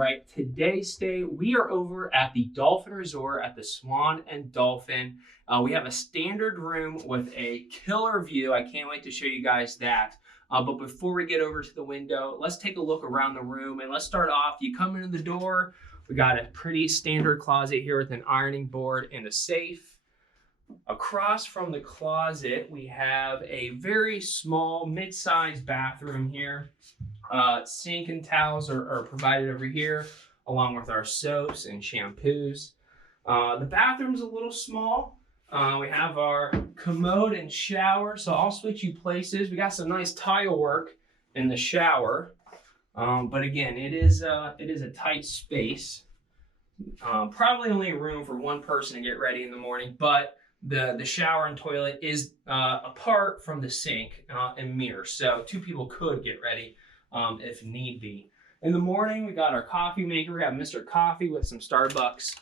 right, today's stay, we are over at the Dolphin Resort at the Swan and Dolphin. We have a standard room with a killer view. I can't wait to show you guys that. But before we get over to the window, let's take a look around the room. And let's start off, you come into the door, we got a pretty standard closet here with an ironing board and a safe. Across from the closet, we have a very small, mid-sized bathroom here. Sink and towels are provided over here, along with our soaps and shampoos. The bathroom's a little small. We have our commode and shower, so I'll switch you places. We got some nice tile work in the shower, but again, it is a tight space. Probably only room for one person to get ready in the morning, but the shower and toilet is apart from the sink and mirror, so two people could get ready if need be. In the morning, we got our coffee maker. We got Mr. Coffee with some Starbucks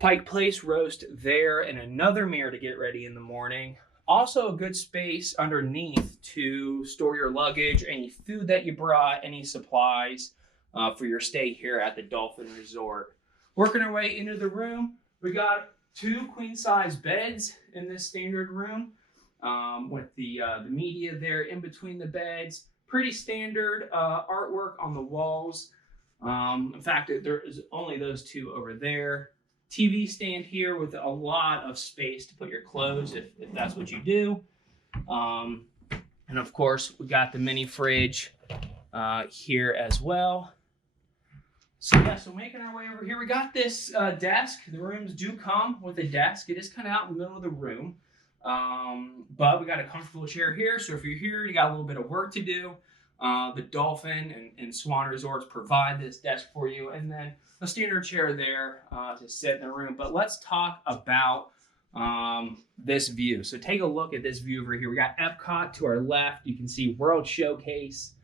Pike Place roast there, and another mirror to get ready in the morning. Also a good space underneath to store your luggage, any food that you brought, any supplies for your stay here at the Dolphin Resort. Working our way into the room, we got two queen-size beds in this standard room with the media there in between the beds. Pretty standard artwork on the walls. In fact, there is only those two over there. TV stand here with a lot of space to put your clothes if that's what you do. And of course, we got the mini fridge here as well. So yeah, so making our way over here, we got this desk. The rooms do come with a desk. It is kind of out in the middle of the room. But we got a comfortable chair here. So if you're here, you got a little bit of work to do. The Dolphin and Swan Resorts provide this desk for you. And then a standard chair there to sit in the room. But let's talk about this view. So take a look at this view over here. We got EPCOT to our left. You can see World Showcase.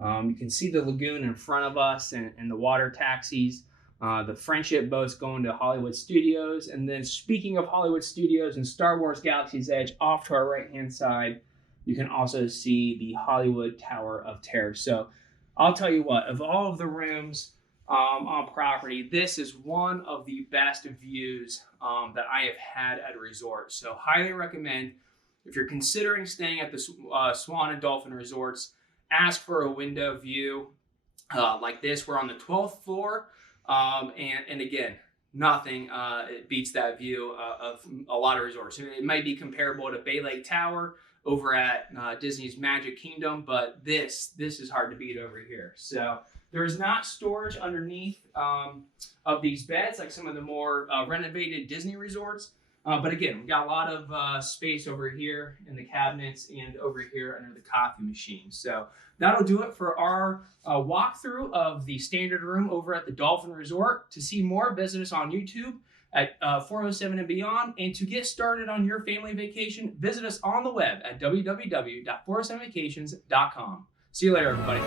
You can see the lagoon in front of us and the water taxis. The friendship boats going to Hollywood Studios. And then speaking of Hollywood Studios and Star Wars Galaxy's Edge, off to our right-hand side, you can also see the Hollywood Tower of Terror. So I'll tell you what, of all of the rooms on property, this is one of the best views that I have had at a resort. So highly recommend, if you're considering staying at the Swan and Dolphin Resorts, ask for a window view like this. We're on the 12th floor. And again, nothing it beats that view of a lot of resorts. It might be comparable to Bay Lake Tower over at Disney's Magic Kingdom, but this is hard to beat over here. So there is not storage underneath of these beds like some of the more renovated Disney resorts. But again, we got a lot of space over here in the cabinets and over here under the coffee machine. So that'll do it for our walkthrough of the standard room over at the Dolphin Resort. To see more, visit us on YouTube at 407 and Beyond. And to get started on your family vacation, visit us on the web at www.407vacations.com. See you later, everybody.